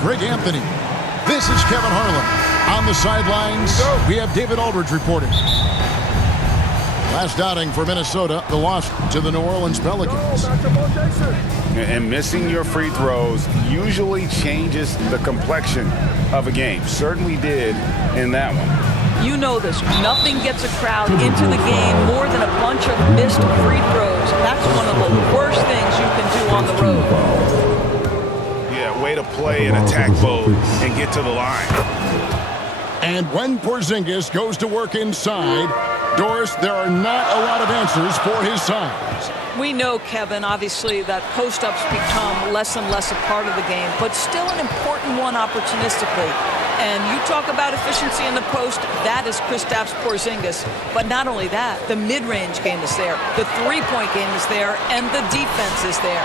Greg Anthony. This is Kevin Harlan. On the sidelines, we have David Aldridge reporting. Last outing for Minnesota, the loss to the New Orleans Pelicans. And missing your free throws usually changes the complexion of a game. Certainly did in that one. You know this. Nothing gets a crowd into the game more than a bunch of missed free throws. That's one of the worst things you can do on the road. Yeah, way to play and attack mode and get to the line. And when Porzingis goes to work inside, Doris, there are not a lot of answers for his size. We know, Kevin, obviously, that post-ups become less and less a part of the game, but still an important one opportunistically. And you talk about efficiency in the post, that is Kristaps Porzingis. But not only that, the mid-range game is there, the three-point game is there, and the defense is there.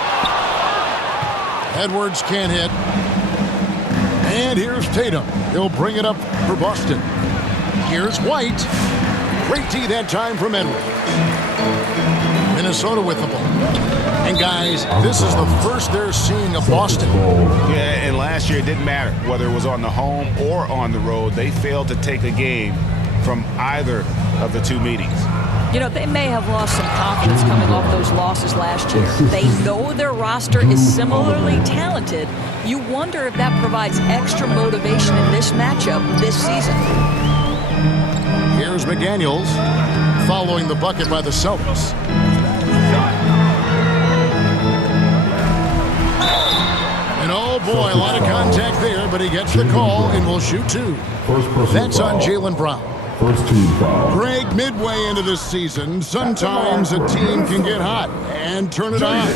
Edwards can't hit. And here's Tatum. He'll bring it up for Boston. Here's White. Great D that time from Edwards. Minnesota with the ball. And guys, this is the first they're seeing of Boston. Yeah, and last year it didn't matter whether it was on the home or on the road. They failed to take a game from either of the two meetings. You know, they may have lost some confidence coming off those losses last year. They know their roster is similarly talented. You wonder if that provides extra motivation in this matchup this season. Here's McDaniels following the bucket by the Celtics. And oh boy, a lot of contact there, but he gets the call and will shoot two. That's on Jaylen Brown. First team foul. Greg, midway into this season, sometimes a team can get hot and turn it on.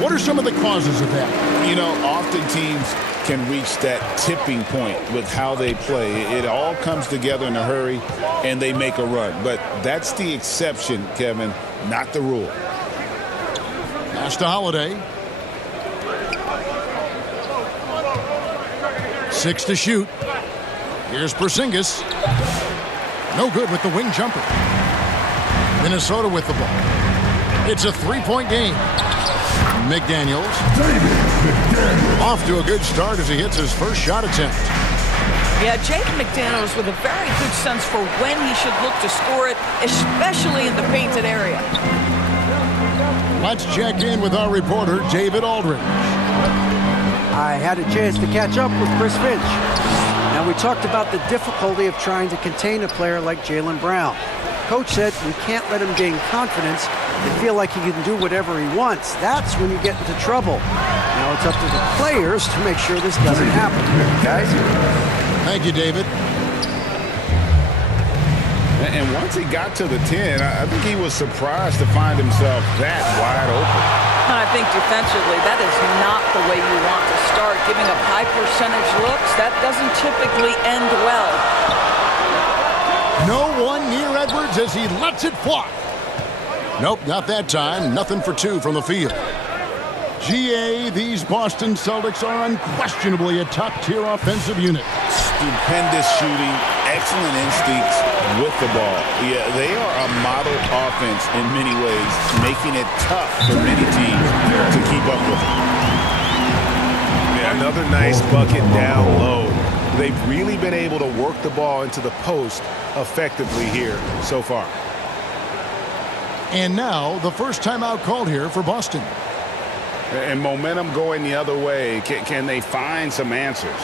What are some of the causes of that? You know, often teams can reach that tipping point with how they play. It all comes together in a hurry, and they make a run. But that's the exception, Kevin, not the rule. Pass to Holiday. 6 to shoot. Here's Porzingis. No good with the wing jumper. Minnesota with the ball. It's a three-point game. McDaniels. Off to a good start as he hits his first shot attempt. Yeah, Jaden McDaniels with a very good sense for when he should look to score it, especially in the painted area. Let's check in with our reporter, David Aldridge. I had a chance to catch up with Chris Finch. Now, we talked about the difficulty of trying to contain a player like Jaylen Brown. Coach said we can't let him gain confidence and feel like he can do whatever he wants. That's when you get into trouble. Now it's up to the players to make sure this doesn't happen. Guys? Thank you, David. And once he got to the 10, I think he was surprised to find himself that wide open. I think defensively, that is not the way you want to start. Giving up high percentage looks, that doesn't typically end well. No one near Edwards as he lets it fly. Nope, not that time. Nothing for two from the field. GA, these Boston Celtics are unquestionably a top-tier offensive unit. Stupendous shooting, excellent instincts with the ball. Yeah, they are a model offense in many ways, making it tough for many teams to keep up with them. Yeah, another nice bucket down low. They've really been able to work the ball into the post effectively here so far. And now, the first timeout called here for Boston. And momentum going the other way. Can they find some answers?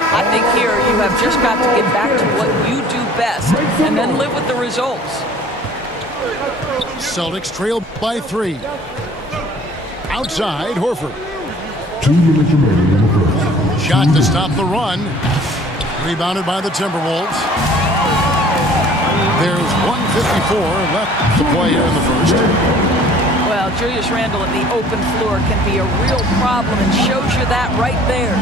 I think here you have just got to get back to what you do best and then live with the results. Celtics trail by 3. Outside, Horford. 2 minutes remaining in the first. Shot to stop the run. Rebounded by the Timberwolves. There's 1:54 left to play here in the first. Well, Julius Randle in the open floor can be a real problem and shows you that right there.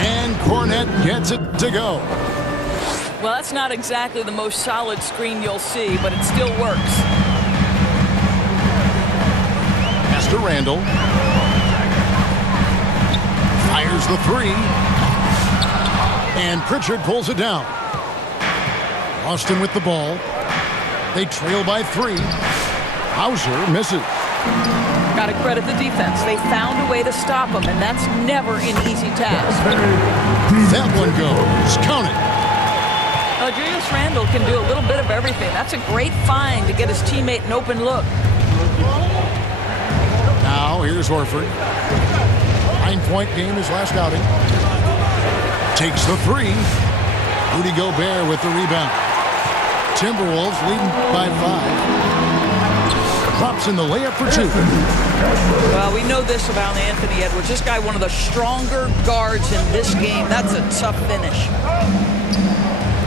And Cornette gets it to go. Well, that's not exactly the most solid screen you'll see, but it still works. Pass to Randle. Fires the 3. And Pritchard pulls it down. Austin with the ball. They trail by 3. Hauser misses. Got to credit the defense. They found a way to stop him, and that's never an easy task. That one goes. Count it. Julius Randle can do a little bit of everything. That's a great find to get his teammate an open look. Now, here's Horford. 9-point game his last outing. Takes the three. Rudy Gobert with the rebound. Timberwolves leading by 5. Drops in the layup for 2. Well, we know this about Anthony Edwards. This guy, one of the stronger guards in this game. That's a tough finish.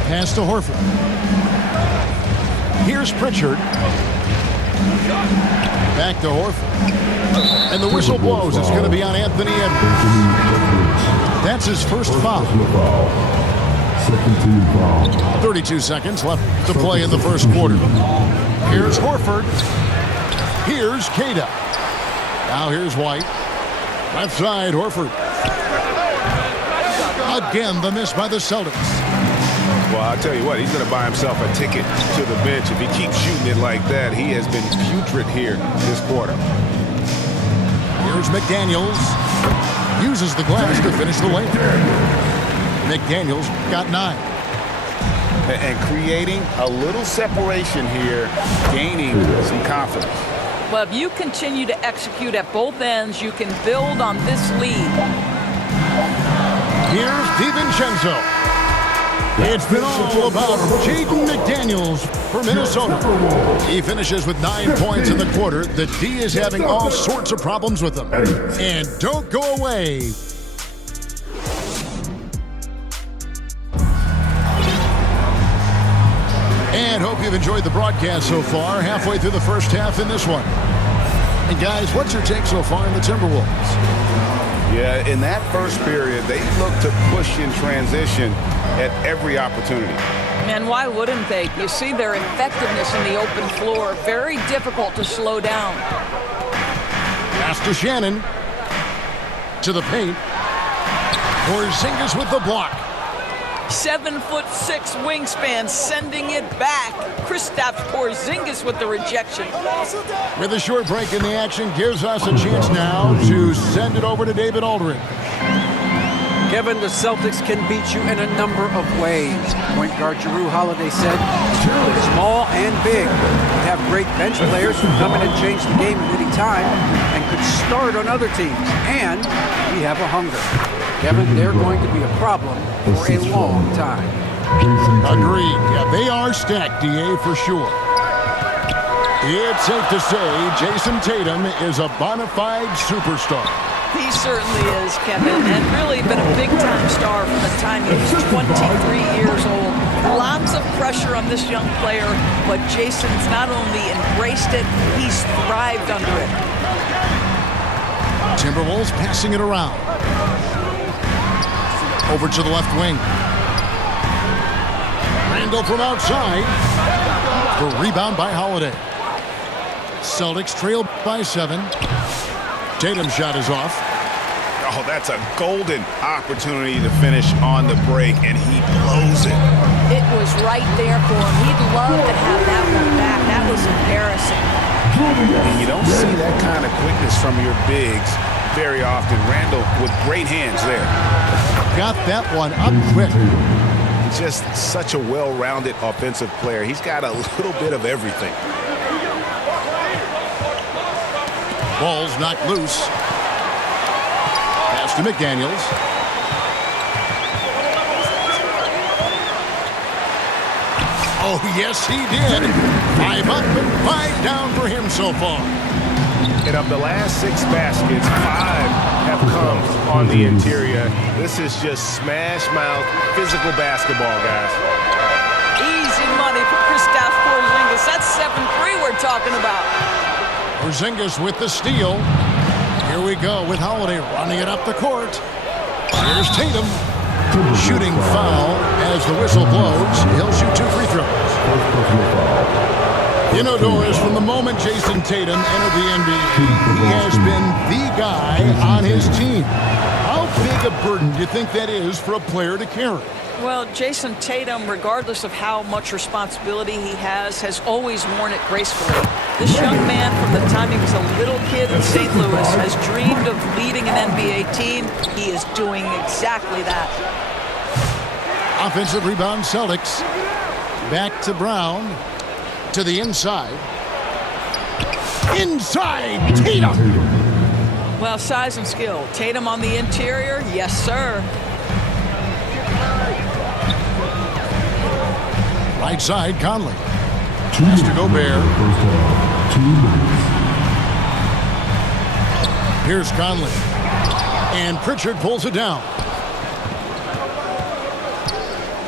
Pass to Horford. Here's Pritchard. Back to Horford. And the whistle blows. It's going to be on Anthony Edwards. That's his first foul. Second team foul. 32 seconds left to play in the first quarter. Here's Horford. Here's Cada. Now here's White. Left side, Horford. Again, the miss by the Celtics. Well, I'll tell you what, he's going to buy himself a ticket to the bench. If he keeps shooting it like that, he has been putrid here this quarter. Here's McDaniels. Uses the glass to finish the layup. McDaniels got 9. And creating a little separation here, gaining some confidence. Well, if you continue to execute at both ends, you can build on this lead. Here's DiVincenzo. It's been all about Jaden McDaniels for Minnesota. He finishes with 9 points in the quarter. The D is having all sorts of problems with him. And don't go away. And hope you've enjoyed the broadcast so far. Halfway through the first half in this one. And guys, what's your take so far in the Timberwolves? Yeah, in that first period, they looked to push in transition at every opportunity. And why wouldn't they? You see their effectiveness in the open floor. Very difficult to slow down. Pass to Shannon. To the paint. Porzingis with the block. 7'6" wingspan, sending it back. Kristaps Porzingis with the rejection. With a short break in the action, gives us a chance now to send it over to David Aldridge. Kevin, the Celtics can beat you in a number of ways. Point guard Jrue Holiday said, small and big. We have great bench players who come in and change the game at any time and could start on other teams. And we have a hunger. Kevin, they're going to be a problem for a long time. Agreed. Yeah, they are stacked, DA, for sure. It's safe to say Jason Tatum is a bona fide superstar. He certainly is, Kevin, and really been a big-time star from the time he was 23 years old. Lots of pressure on this young player, but Jason's not only embraced it, he's thrived under it. Timberwolves passing it around. Over to the left wing. Randle from outside. The rebound by Holiday. Celtics trailed by 7. Tatum's shot is off. Oh, that's a golden opportunity to finish on the break, and he blows it. It was right there for him. He'd love to have that one back. That was embarrassing. And you don't see that kind of quickness from your bigs very often. Randle with great hands there. Got that one up quick. Just such a well-rounded offensive player. He's got a little bit of everything. Ball's knocked loose. Pass to McDaniels. Oh, yes, he did. 5 up and 5 down for him so far. And of the last 6 baskets, 5 have come on the interior. This is just smash-mouth physical basketball, guys. Easy money for Kristaps Porzingis. That's 7-3 we're talking about. Porzingis with the steal. Here we go with Holiday running it up the court. Here's Tatum. Shooting foul as the whistle blows. He'll shoot 2 free throws. You know, Doris, from the moment Jason Tatum entered the NBA, he has been the guy on his team. How big big a burden do you think that is for a player to carry? Well, Jason Tatum, regardless of how much responsibility he has always worn it gracefully. This young man, from the time he was a little kid in St. Louis, has dreamed of leading an NBA team. He is doing exactly that. Offensive rebound, Celtics. Back to Brown. To the inside. Inside, Tatum! Well, size and skill. Tatum on the interior, yes, sir. Right side, Conley. Pass to Gobert. 2 minutes. Here's Conley. And Pritchard pulls it down.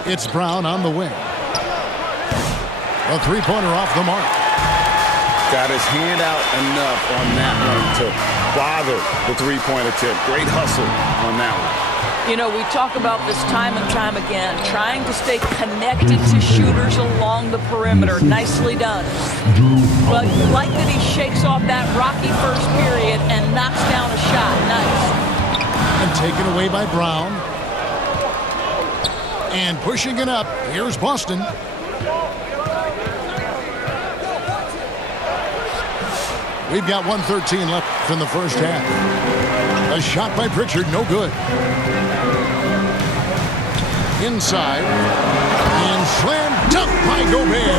It's Brown on the wing. A three-pointer off the mark. Got his hand out enough on that one to bother the three-point attempt. Great hustle on that one. You know, we talk about this time and time again, trying to stay connected to shooters along the perimeter. Nicely done. But you like that he shakes off that rocky first period and knocks down a shot. Nice. And taken away by Brown. And pushing it up, here's Boston. We've got 1:13 left in the first half. A shot by Pritchard, no good. Inside. And slam dunk by Gobert.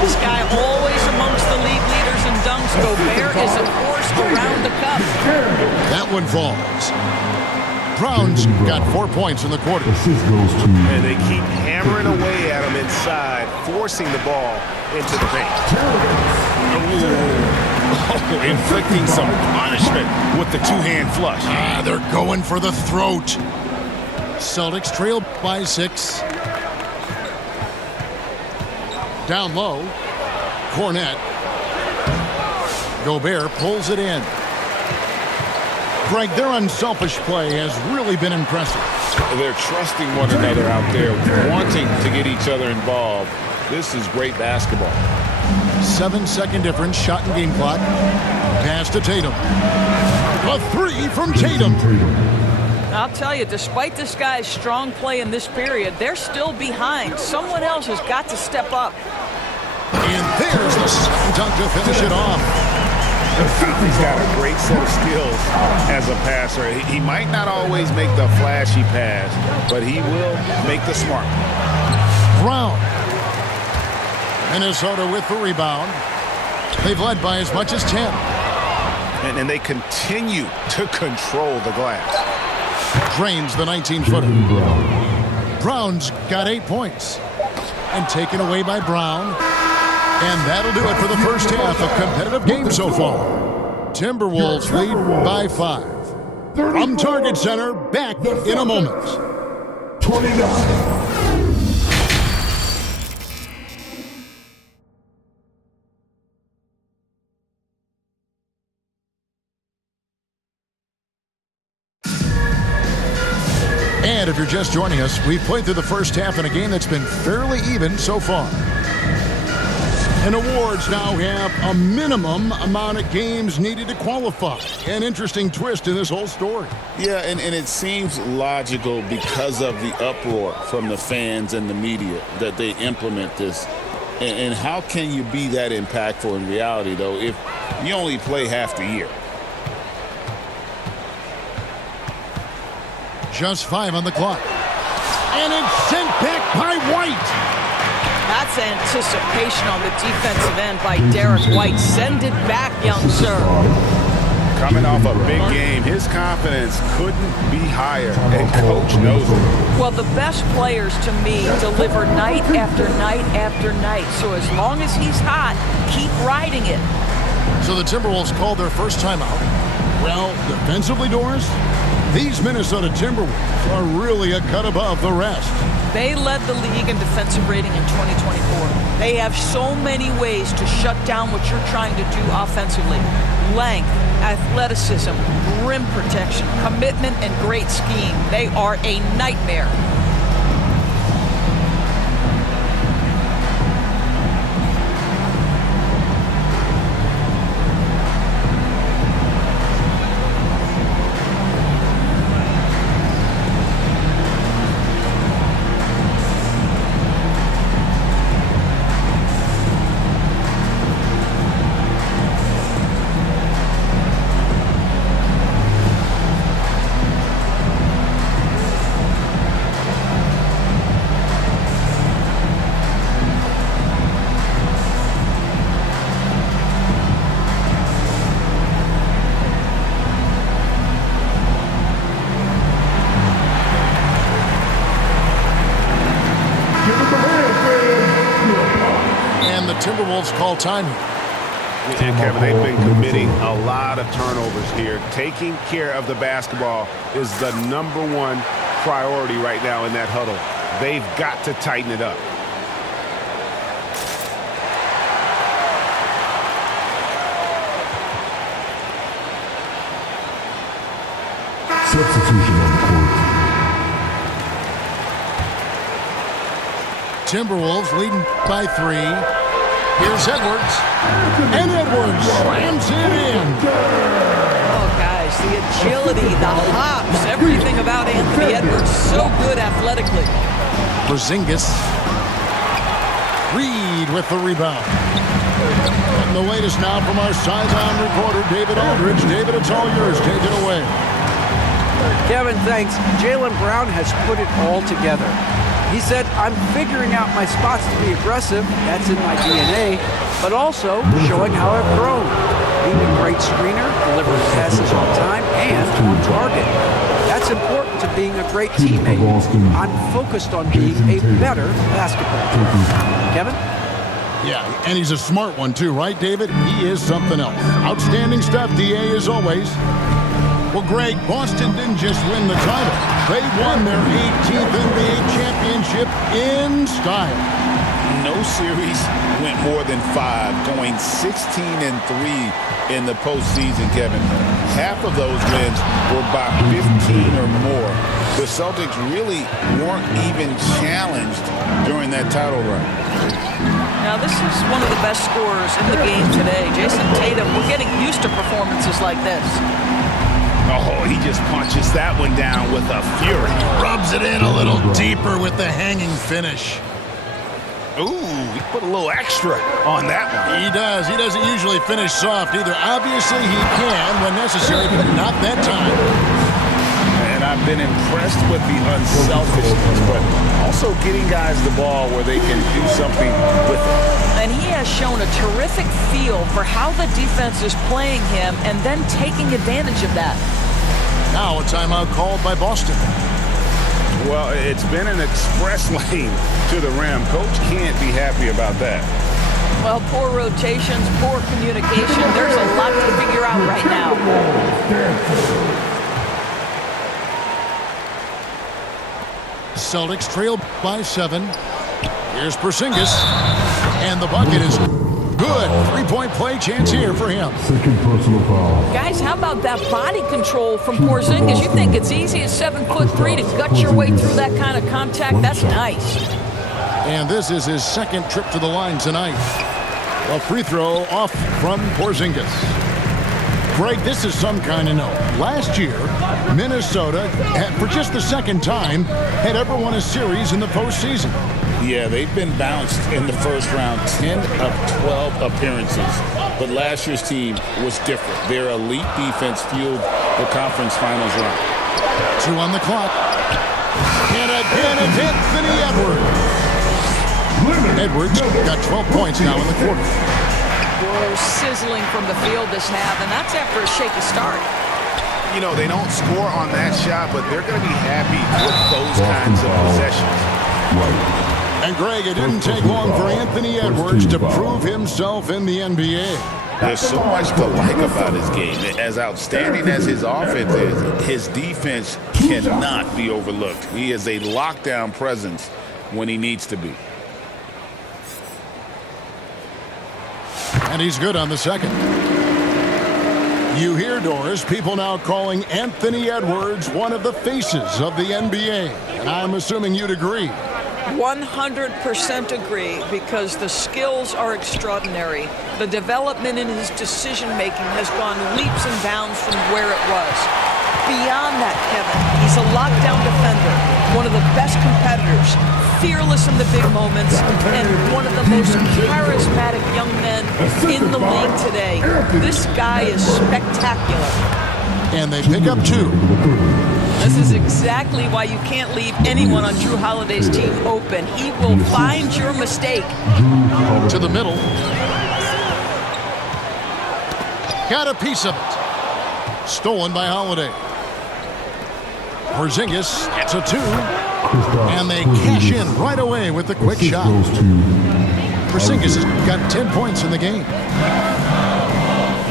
This guy always amongst the league leaders in dunks. Gobert is a force around the cup. That one falls. Brown's got 4 points in the quarter. Assist goes to And they keep hammering away at him inside, forcing the ball into the paint. Oh, inflicting some punishment with the two-hand flush. They're going for the throat. Celtics trail by 6. Down low. Cornette. Gobert pulls it in. Greg, their unselfish play has really been impressive. They're trusting one another out there, wanting to get each other involved. This is great basketball. 7-second difference, shot and game clock. Pass to Tatum. A three from Tatum. I'll tell you, despite this guy's strong play in this period, they're still behind. Someone else has got to step up. And there's the slam dunk to finish it off. He's got a great set of skills as a passer. He might not always make the flashy pass, but he will make the smart one. Brown. Minnesota with the rebound. They've led by as much as 10. And they continue to control the glass. Drains the 19-footer. Brown's got 8 points. And taken away by Brown. And that'll do it for the first half. A competitive game so far. Timberwolves lead by 5. From Target Center, back in a moment. 29. And if you're just joining us, we've played through the first half in a game that's been fairly even so far. And awards now have a minimum amount of games needed to qualify. An interesting twist in this whole story. Yeah, and it seems logical because of the uproar from the fans and the media that they implement this. And how can you be that impactful in reality, though, if you only play half the year? Just 5 on the clock. And it's sent back by White. That's anticipation on the defensive end by Derek White. Send it back, young sir. Coming off a big game, his confidence couldn't be higher, and coach knows it. Well, the best players, to me, deliver night after night after night. So as long as he's hot, keep riding it. So the Timberwolves called their first timeout. Well, defensively, Doris, these Minnesota Timberwolves are really a cut above the rest. They led the league in defensive rating in 2024. They have so many ways to shut down what you're trying to do offensively. Length, athleticism, rim protection, commitment, and great scheme. They are a nightmare. Timberwolves call time here. Yeah, Kevin, they've been committing a lot of turnovers here. Taking care of the basketball is the #1 priority right now in that huddle. They've got to tighten it up. Substitution on the court. Timberwolves leading by 3. Here's Edwards. And Edwards slams it in. Oh, guys, the agility, the hops, everything about Anthony Edwards, so good athletically. Porzingis. Reed with the rebound. And the latest now from our sideline reporter, David Aldridge. David, it's all yours. Take it away. Kevin, thanks. Jaylen Brown has put it all together. He said, I'm figuring out my spots to be aggressive. That's in my DNA. But also showing how I've grown. Being a great screener, delivering passes on time, and on target. That's important to being a great teammate. I'm focused on being a better basketball player. Kevin? Yeah, and he's a smart one too, right, David? He is something else. Outstanding stuff, DA, as always. Well, Greg, Boston didn't just win the title. They won their 18th NBA championship in style. No series went more than 5, going 16-3 in the postseason, Kevin. Half of those wins were by 15 or more. The Celtics really weren't even challenged during that title run. Now, this is one of the best scorers in the game today. Jason Tatum, we're getting used to performances like this. Oh, he just punches that one down with a fury. Rubs it in a little deeper with the hanging finish. Ooh, he put a little extra on that one. He does. He doesn't usually finish soft either. Obviously, he can when necessary, but not that time. And I've been impressed with the unselfishness, but also getting guys the ball where they can do something with it. And he has shown a terrific feel for how the defense is playing him and then taking advantage of that. Now a timeout called by Boston. Well, it's been an express lane to the rim. Coach can't be happy about that. Well, poor rotations, poor communication. There's a lot to figure out right now. Celtics trail by 7. Here's Porzingis. And the bucket is good. 3-point play chance here for him. Second personal foul. Guys, how about that body control from Porzingis? You think it's easy at 7'3" to gut your way through that kind of contact? That's nice. And this is his second trip to the line tonight. A free throw off from Porzingis. Greg, this is some kind of note. Last year, Minnesota, for just the second time, had ever won a series in the postseason. Yeah, they've been bounced in the first round, 10 of 12 appearances. But last year's team was different. Their elite defense fueled the conference finals run. 2 on the clock. And again, it's Anthony Edwards. Edwards got 12 points now in the quarter. Whoa, sizzling from the field this half, and that's after a shaky start. You know, they don't score on that shot, but they're going to be happy with those kinds of possessions. And Greg, it didn't take long for Anthony Edwards to prove himself in the NBA. There's so much to like about his game. As outstanding as his offense is, his defense cannot be overlooked. He is a lockdown presence when he needs to be. And he's good on the second. You hear, Doris, people now calling Anthony Edwards one of the faces of the NBA. And I'm assuming you'd agree. 100% agree, because the skills are extraordinary. The development in his decision-making has gone leaps and bounds from where it was. Beyond that, Kevin, he's a lockdown defender, one of the best competitors, fearless in the big moments, and one of the most charismatic young men in the league today. This guy is spectacular. And they pick up 2. This is exactly why you can't leave anyone on Drew Holiday's team open. He will find your mistake. To the middle. Got a piece of it. Stolen by Holiday. Porzingis gets a 2. And they cash in right away with the quick shot. Porzingis has got 10 points in the game.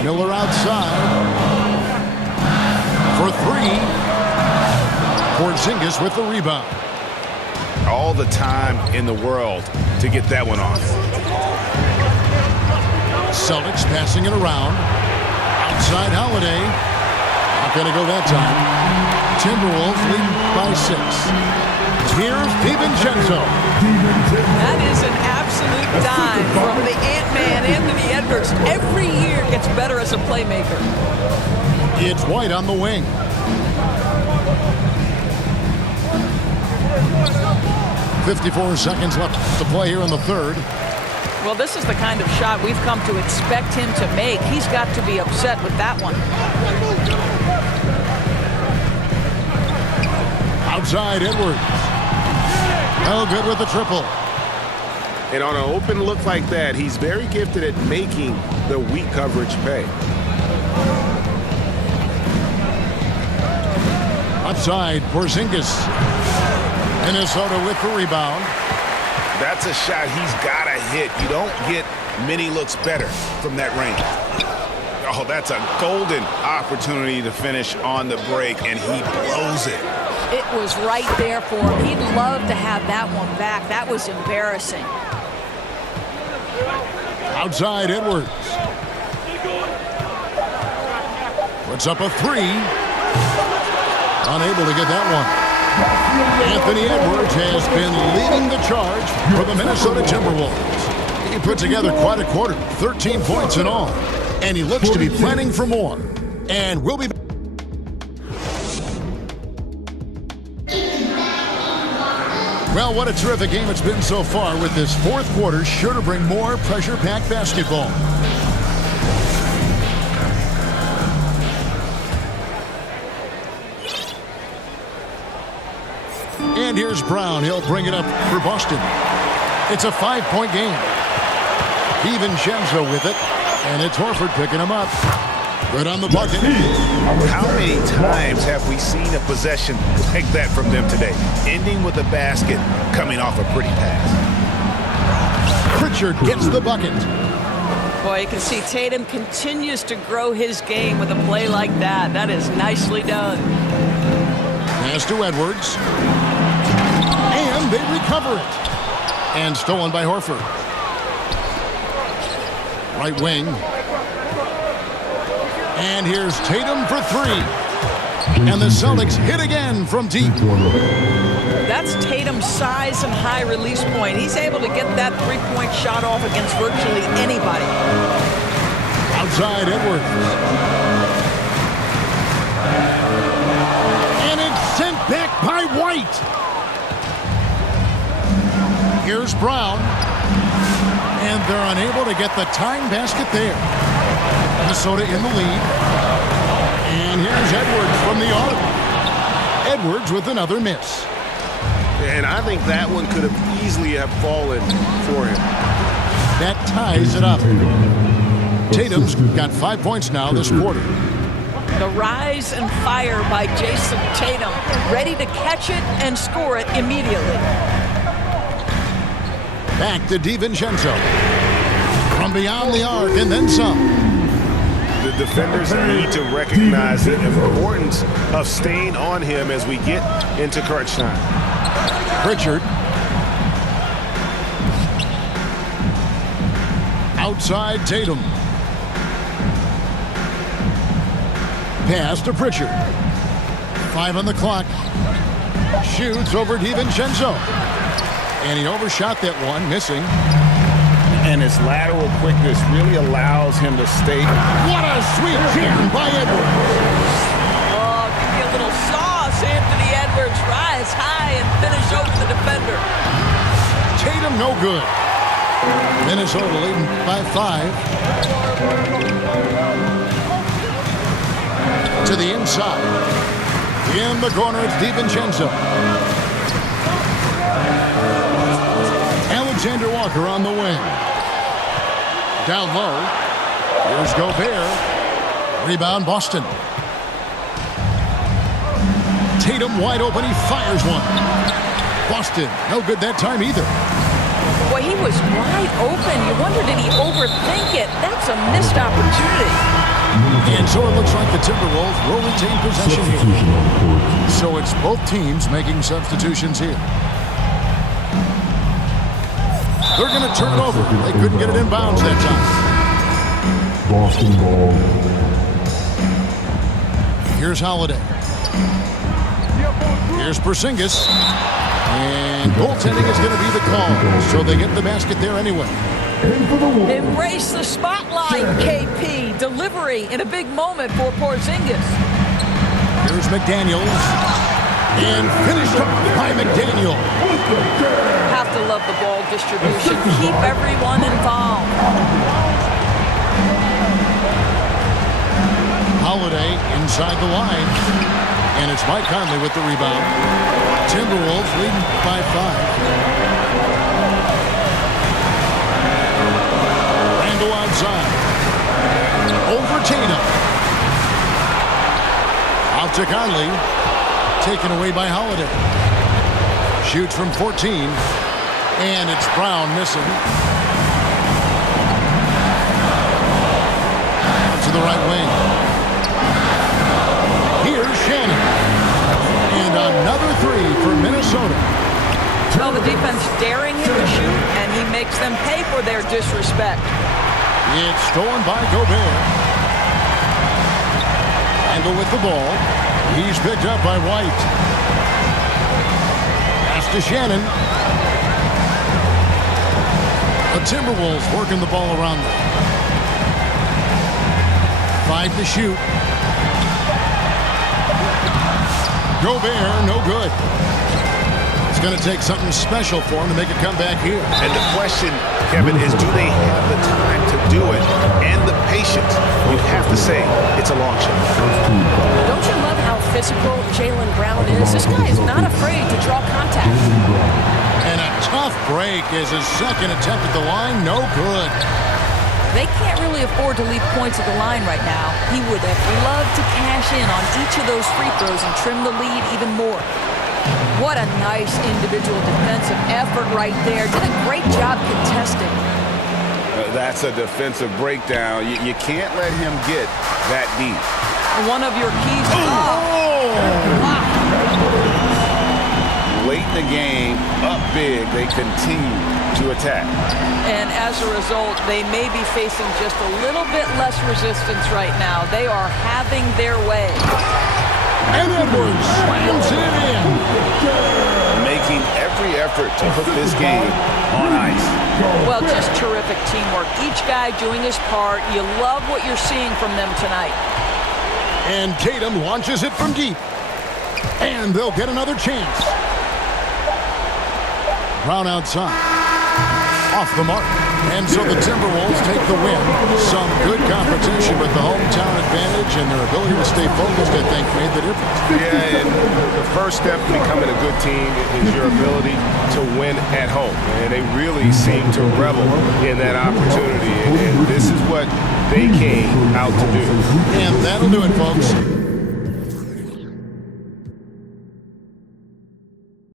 Miller outside for three. Porzingis with the rebound. All the time in the world to get that one off. Celtics passing it around. Outside Holiday. Not going to go that time. Timberwolves leading by 6. Here's DiVincenzo. That is an absolute dime from the Ant-Man, Anthony Edwards. Every year gets better as a playmaker. It's White on the wing. .54 seconds left to play here in the third. Well, this is the kind of shot we've come to expect him to make. He's got to be upset with that one. Outside Edwards. Oh, good with the triple. And on an open look like that, he's very gifted at making the weak coverage pay. Outside Porzingis. Minnesota with the rebound. That's a shot he's got to hit. You don't get many looks better from that range. Oh, that's a golden opportunity to finish on the break, and he blows it. It was right there for him. He'd love to have that one back. That was embarrassing. Outside Edwards. Puts up a three. Unable to get that one. Anthony Edwards has been leading the charge for the Minnesota Timberwolves. He put together quite a quarter, 13 points in all. And he looks to be planning for more. And we'll be back. Well, what a terrific game it's been so far, with this fourth quarter sure to bring more pressure-packed basketball. And here's Brown. He'll bring it up for Boston. It's a 5-point game. DiVincenzo with it. And it's Horford picking him up. Good on the bucket. How many times have we seen a possession like that from them today? Ending with a basket, coming off a pretty pass. Pritchard gets the bucket. Boy, you can see Tatum continues to grow his game with a play like that. That is nicely done. Pass to Edwards. And they recover it. And stolen by Horford. Right wing. And here's Tatum for three. And the Celtics hit again from deep. That's Tatum's size and high release point. He's able to get that three-point shot off against virtually anybody. Outside Edwards. And it's sent back by White. Here's Brown. And they're unable to get the tying basket there. Minnesota in the lead. And here's Edwards from the arc. Edwards with another miss. And I think that one could have easily have fallen for him. That ties it up. Tatum's got 5 points now this quarter. The rise and fire by Jason Tatum, ready to catch it and score it immediately. Back to DiVincenzo. From beyond the arc and then some. The defenders need to recognize the importance of staying on him as we get into crunch time. Pritchard. Outside Tatum. Pass to Pritchard. 5 on the clock. Shoots over DiVincenzo. And he overshot that one, missing. And his lateral quickness really allows him to stay. What a sweet jam by Edwards. Oh, give me a little sauce, Anthony Edwards. Rise high and finish over the defender. Tatum no good. Minnesota leading by 5. To the inside. In the corner, it's DiVincenzo. Alexander Walker on the wing. Down low. Here's Gobert. Rebound, Boston. Tatum wide open. He fires one. Boston, no good that time either. Boy, Boy, he was wide open. You wonder, did he overthink it? That's a missed opportunity. And so it looks like the Timberwolves will retain possession Substitution here. on the court. So it's both teams making substitutions here. They're going to turn it over. They couldn't get it in bounds that time. Boston ball. Here's Holiday. Here's Porzingis. And goaltending is going to be the call. So they get the basket there anyway. Embrace the spotlight, KP. Delivery in a big moment for Porzingis. Here's McDaniels. And finished up by McDaniel. Have to love the ball distribution. Keep everyone involved. Holiday inside the line. And it's Mike Conley with the rebound. Timberwolves leading by 5. Randall outside. Over Tatum. Out to Conley. Taken away by Holiday. Shoots from 14. And it's Brown missing. Out to the right wing. Here's Shannon. And another 3 for Minnesota. Well, the defense daring him to shoot, and he makes them pay for their disrespect. It's stolen by Gobert. Randall with the ball. He's picked up by White. Pass to Shannon. The Timberwolves working the ball around them. 5 to shoot. Gobert, no good. It's going to take something special for him to make a comeback here. And the question, Kevin, is do they have the time to do it and the patience? You have to say it's a long shot. Don't you love how physical Jaylen Brown is? This guy is not afraid to draw contact. And a tough break is his second attempt at the line. No good. They can't really afford to leave points at the line right now. He would have loved to cash in on each of those free throws and trim the lead even more. What a nice individual defensive effort right there. Did a great job contesting. That's a defensive breakdown. You can't let him get that deep. One of your keys. Wow. Late in the game, up big, they continue to attack. And as a result, they may be facing just a little bit less resistance right now. They are having their way. And Edwards slams it in. Making every effort to put this game on ice. Well, just terrific teamwork. Each guy doing his part. You love what you're seeing from them tonight. And Tatum launches it from deep. And they'll get another chance. Brown outside. Off the mark. And so the Timberwolves take the win. Some good competition, but the hometown advantage and their ability to stay focused, I think, made the difference. Yeah, and the first step to becoming a good team is your ability to win at home. And they really seem to revel in that opportunity. And this is what they came out to do. And that'll do it, folks.